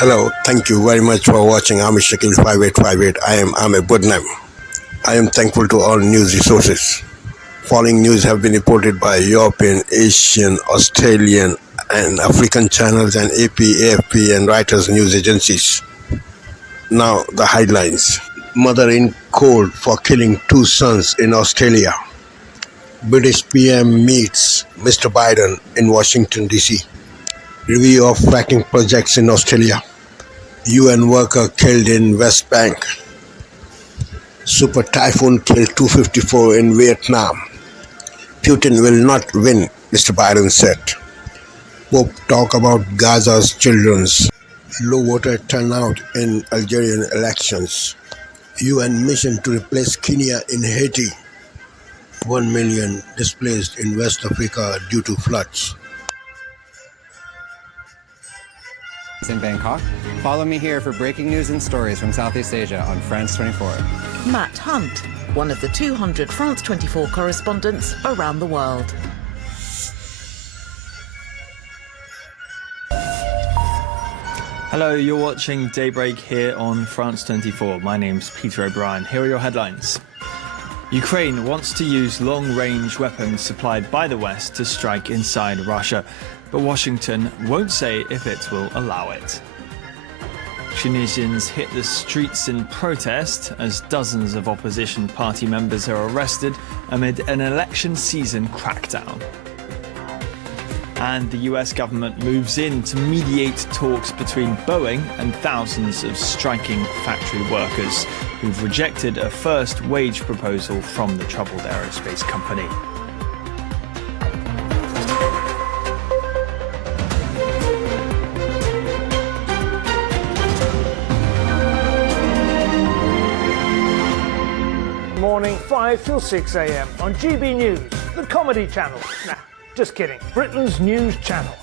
Hello, thank you very much for watching Amish Shakil 5858. I am Ame Budnam. I am thankful to all news resources. Following news have been reported by European, Asian, Australian and African channels and AP, AFP and Reuters news agencies. Now the headlines. Mother in court for killing two sons in Australia. British PM meets Mr. Biden in Washington DC. Review of fracking projects in Australia. UN worker killed in West Bank. Super typhoon killed 254 in Vietnam. Putin will not win, Mr. Biden said. Pope talk about Gaza's children's. Low voter turnout in Algerian elections. UN mission to replace Kenya in Haiti. 1 million displaced in West Africa due to floods. In Bangkok. Follow me here for breaking news and stories from Southeast Asia on France 24. Matt Hunt, one of the 200 France 24 correspondents around the world. Hello, you're watching Daybreak here on France 24. My name's Peter O'Brien. Here are your headlines. Ukraine wants to use long-range weapons supplied by the West to strike inside Russia, but Washington won't say if it will allow it. Tunisians hit the streets in protest as dozens of opposition party members are arrested amid an election season crackdown. And the US government moves in to mediate talks between Boeing and thousands of striking factory workers who've rejected a first wage proposal from the troubled aerospace company. Morning 5 till 6 a.m. on GB News, the comedy channel. Nah, just kidding. Britain's news channel.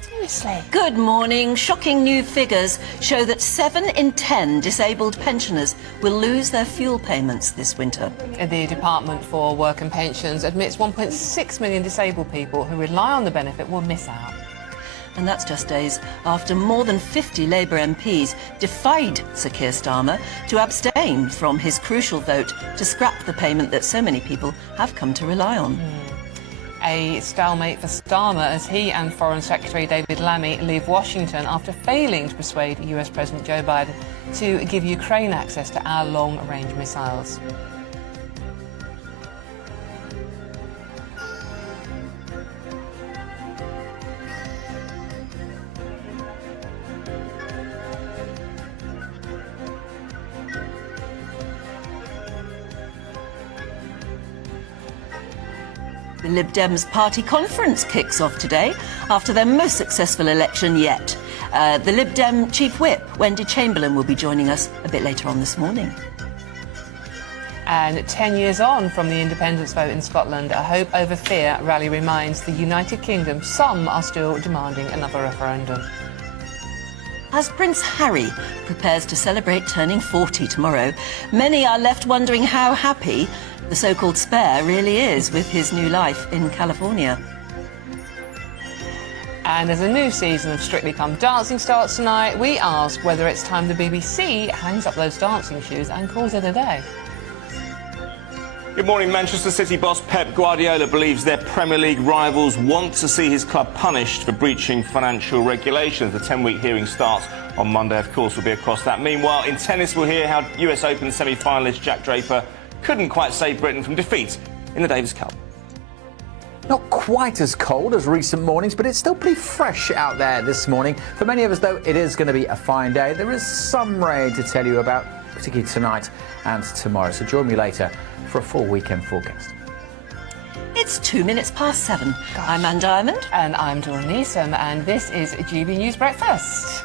Seriously? Good morning. Shocking new figures show that 7 in 10 disabled pensioners will lose their fuel payments this winter. The Department for Work and Pensions admits 1.6 million disabled people who rely on the benefit will miss out. And that's just days after more than 50 Labour MPs defied Sir Keir Starmer to abstain from his crucial vote to scrap the payment that so many people have come to rely on. A stalemate for Starmer as he and Foreign Secretary David Lammy leave Washington after failing to persuade US President Joe Biden to give Ukraine access to our long-range missiles. The Lib Dems party conference kicks off today after their most successful election yet. The Lib Dem Chief Whip, Wendy Chamberlain, will be joining us a bit later on this morning. And 10 years on from the independence vote in Scotland, a hope over fear rally reminds the United Kingdom some are still demanding another referendum. As Prince Harry prepares to celebrate turning 40 tomorrow, many are left wondering how happy the so-called spare really is with his new life in California. And as a new season of Strictly Come Dancing starts tonight, we ask whether it's time the BBC hangs up those dancing shoes and calls it a day. Good morning. Manchester City boss Pep Guardiola believes their Premier League rivals want to see his club punished for breaching financial regulations. The 10-week hearing starts on Monday, of course, will be across that. Meanwhile, in tennis, we'll hear how US Open semi-finalist Jack Draper couldn't quite save Britain from defeat in the Davis Cup. Not quite as cold as recent mornings, but it's still pretty fresh out there this morning. For many of us, though, it is going to be a fine day. There is some rain to tell you about, particularly tonight and tomorrow. So join me later for a full weekend forecast. It's 2 minutes past 7. I'm Anne Diamond. And I'm Dawn Neeson, and this is GB News Breakfast.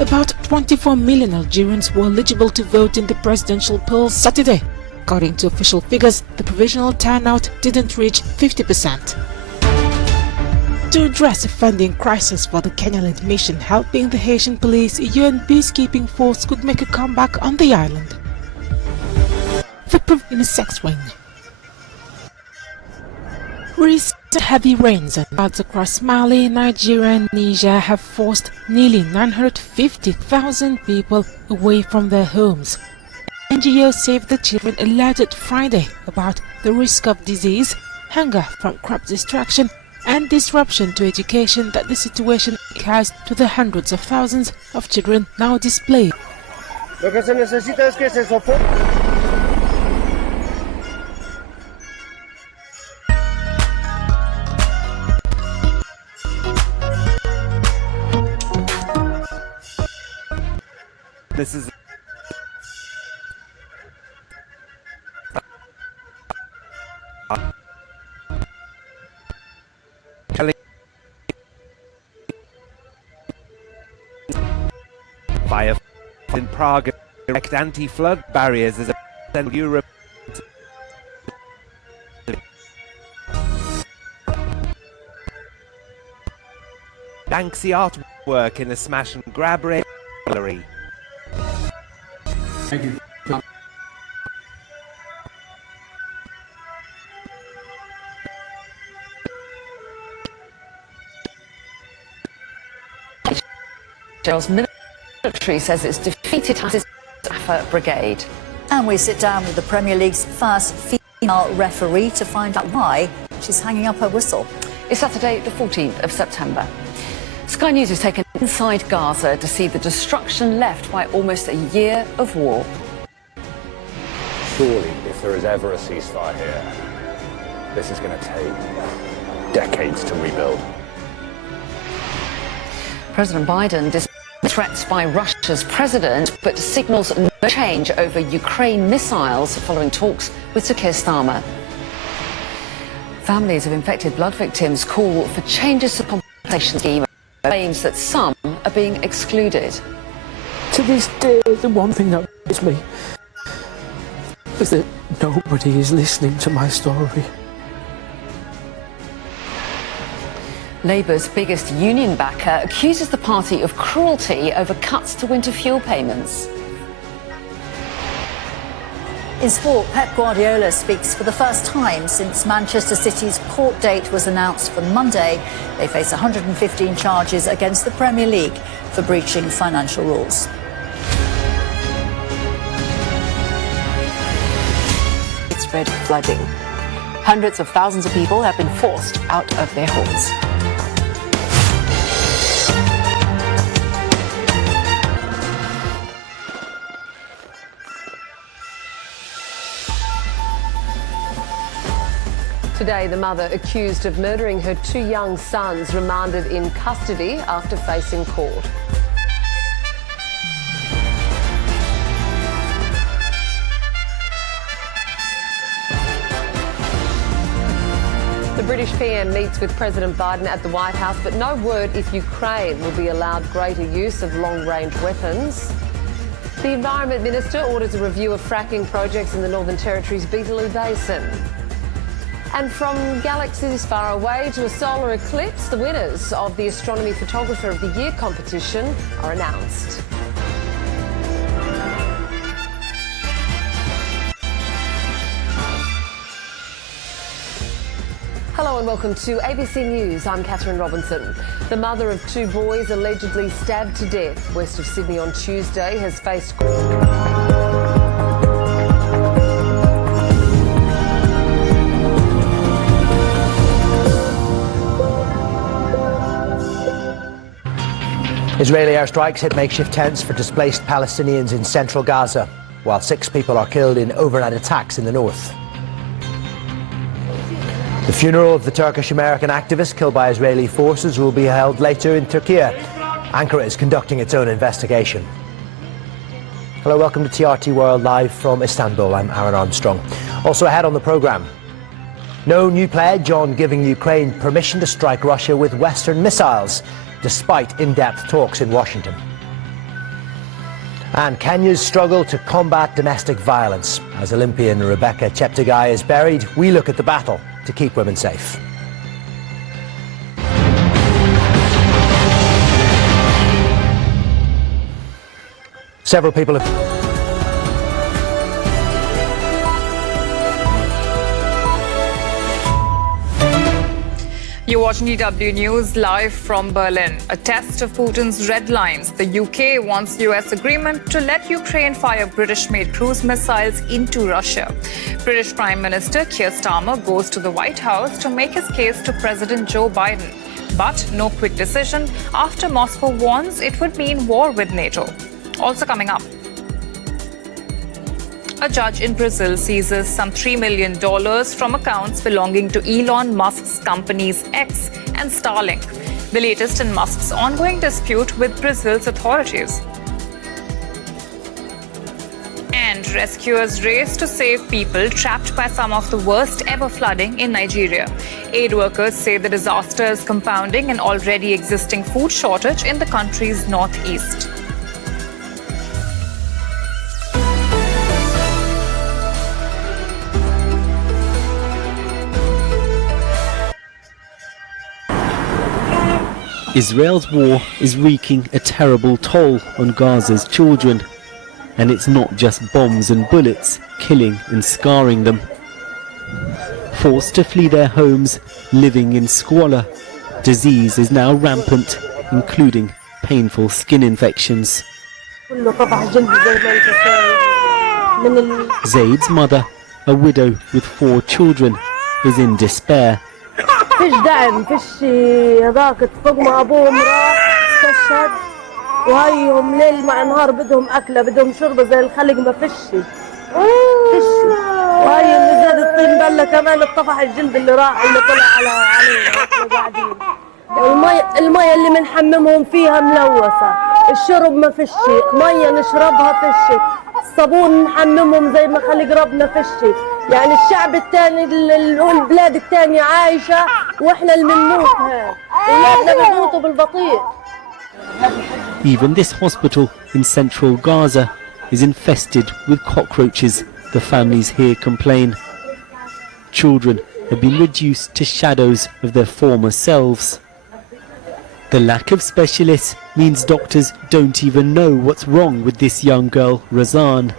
About 24 million Algerians were eligible to vote in the presidential polls Saturday. According to official figures, the provisional turnout didn't reach 50%. To address a funding crisis for the Kenya-led mission helping the Haitian police, a UN peacekeeping force could make a comeback on the island. in a sex ring. Recent heavy rains and floods across Mali, Nigeria and Niger have forced nearly 950,000 people away from their homes. NGO Save the Children alerted Friday about the risk of disease, hunger from crop destruction and disruption to education that the situation has to the hundreds of thousands of children now displaced. Lo que se necesita es que se soporte. This is fire in Prague erect anti-flood barriers as a Central Europe. Banksy artwork in a smash and grab gallery. Thank you. Israel's military says it's defeated Hamas's Rafah brigade. And we sit down with the Premier League's first female referee to find out why she's hanging up her whistle. It's Saturday, the 14th of September. Sky News has taken inside Gaza to see the destruction left by almost a year of war. Surely, if there is ever a ceasefire here, this is going to take decades to rebuild. President Biden dismisses threats by Russia's president, but signals no change over Ukraine missiles following talks with Sir Keir Starmer. Families of infected blood victims call for changes to the compensation scheme, claims that some are being excluded. To this day, the one thing that worries me is that nobody is listening to my story. Labour's biggest union backer accuses the party of cruelty over cuts to winter fuel payments. In sport, Pep Guardiola speaks for the first time since Manchester City's court date was announced for Monday. They face 115 charges against the Premier League for breaching financial rules. Widespread flooding. Hundreds of thousands of people have been forced out of their homes. Today, the mother accused of murdering her two young sons remanded in custody after facing court. The British PM meets with President Biden at the White House, but no word if Ukraine will be allowed greater use of long-range weapons. The Environment Minister orders a review of fracking projects in the Northern Territory's Beetaloo Basin. And from galaxies far away to a solar eclipse, the winners of the Astronomy Photographer of the Year competition are announced. Hello and welcome to ABC News. I'm Catherine Robinson. The mother of two boys allegedly stabbed to death west of Sydney on Tuesday has faced... Israeli airstrikes hit makeshift tents for displaced Palestinians in central Gaza, while 6 people are killed in overnight attacks in the north. The funeral of the Turkish-American activist killed by Israeli forces will be held later in Turkey. Ankara is conducting its own investigation. Hello, welcome to TRT World live from Istanbul. I'm Aaron Armstrong. Also ahead on the programme, no new pledge on giving Ukraine permission to strike Russia with Western missiles, despite in-depth talks in Washington. And Kenya's struggle to combat domestic violence. As Olympian Rebecca Cheptegei is buried, we look at the battle to keep women safe. Several people have... You're watching DW News live from Berlin. A test of Putin's red lines. The UK wants US agreement to let Ukraine fire British-made cruise missiles into Russia. British Prime Minister Keir Starmer goes to the White House to make his case to President Joe Biden. But no quick decision after Moscow warns it would mean war with NATO. Also coming up. A judge in Brazil seizes some $3 million from accounts belonging to Elon Musk's companies X and Starlink, the latest in Musk's ongoing dispute with Brazil's authorities. And rescuers race to save people trapped by some of the worst ever flooding in Nigeria. Aid workers say the disaster is compounding an already existing food shortage in the country's northeast. Israel's war is wreaking a terrible toll on Gaza's children, and it's not just bombs and bullets killing and scarring them. Forced to flee their homes, living in squalor, disease is now rampant, including painful skin infections. Zaid's mother, a widow with 4 children, is in despair. فيش دعم فيش هذاك اتفقوا مع ابوهم راح استشهد وهيهم ليل مع نهار بدهم اكله بدهم شربه زي الخلق ما فيش وهي اللي زاد الطين بله كمان اتطفح الجلد اللي راح اللي طلع علينا واحنا قاعدين المية اللي بنحممهم فيها ملوثه الشرب ما فيش ميه نشربها فيش الصابون نحممهم زي ما خلق ربنا فيش يعني الشعب الثاني البلاد الثانية عايشة واحنا اللي بنموت احنا بنموتوا بالبطيء. Even this hospital in central Gaza is infested with cockroaches, the families here complain. Children have been reduced to shadows of their former selves. The lack of specialists means doctors don't even know what's wrong with this young girl, Razan.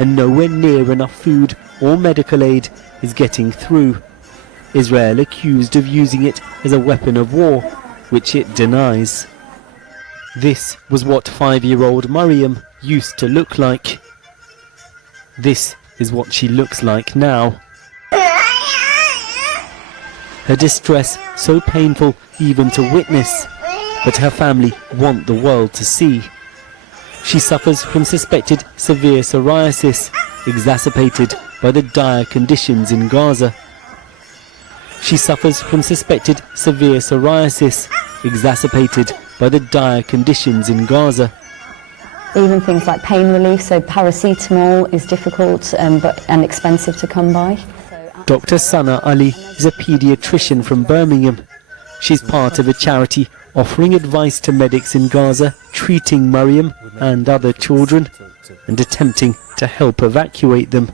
And nowhere near enough food or medical aid is getting through. Israel accused of using it as a weapon of war, which it denies. This was what 5-year-old Mariam used to look like. This is what she looks like now. Her distress so painful even to witness, but her family want the world to see. She suffers from suspected severe psoriasis, exacerbated by the dire conditions in Gaza. She suffers from suspected severe psoriasis, exacerbated by the dire conditions in Gaza. Even things like pain relief, so paracetamol is difficult and expensive to come by. Dr. Sana Ali is a paediatrician from Birmingham. She's part of a charity offering advice to medics in Gaza, treating Mariam and other children, and attempting to help evacuate them.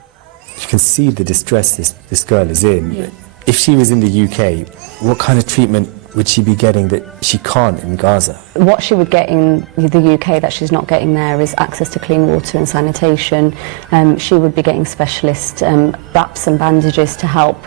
You can see the distress this girl is in. Yeah. If she was in the UK, what kind of treatment would she be getting that she can't in Gaza? What she would get in the UK that she's not getting there is access to clean water and sanitation. She would be getting specialist wraps and bandages to help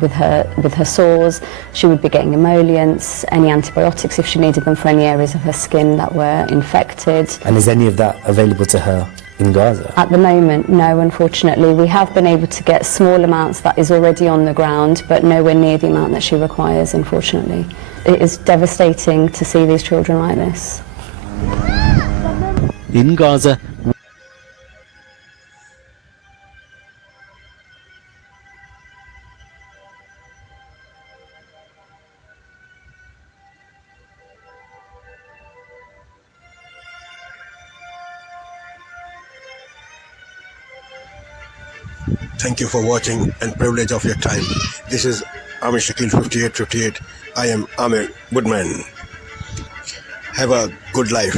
with her sores. She would be getting emollients, any antibiotics if she needed them for any areas of her skin that were infected. And is any of that available to her in Gaza? At the moment, no, unfortunately. We have been able to get small amounts that is already on the ground, but nowhere near the amount that she requires, unfortunately. It is devastating to see these children like this. In Gaza, Thank you for watching and privilege of your time. This is Amir Shakil 5858. I am Amir Woodman. Have a good life.